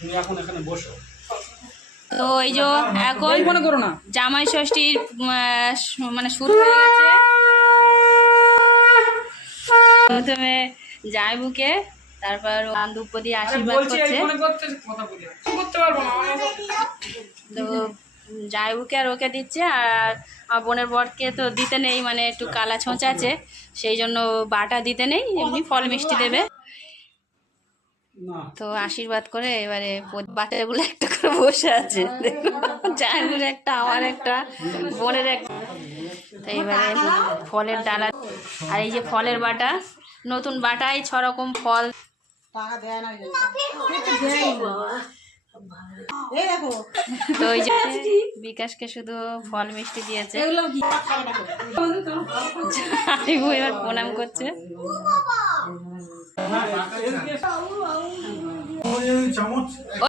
তুমি এখন এখানে বসো। তো এই যে এখন মনে করো না জামাই ষষ্ঠীর মানে শুরু হয়ে গেছে। প্রথমে জামাইবুকে, তারপর দুব্য দিয়ে আশীর্বাদ করছে। তো জামাইবুকে আর ওকে দিচ্ছে, আর আমার বোনের বরকে তো দিতে নেই, মানে একটু কালা ছোঁচ আছে, সেই জন্য বাটা দিতে নেই, এমনি ফল মিষ্টি দেবে। তো আশীর্বাদ করে এবারে বাচ্চাগুলো একটা করে বসে আছে, জামাইবুর একটা, আমার একটা, বোনের একটা। তো এবারে ফলের ডালা আর এই যে ফলের বাটা, নতুন বাটায় 6 রকম ফল। তো ওই যে বিকাশকে শুধু ফল মিষ্টি দিয়েছে। জামাইবু এবার প্রণাম করছে।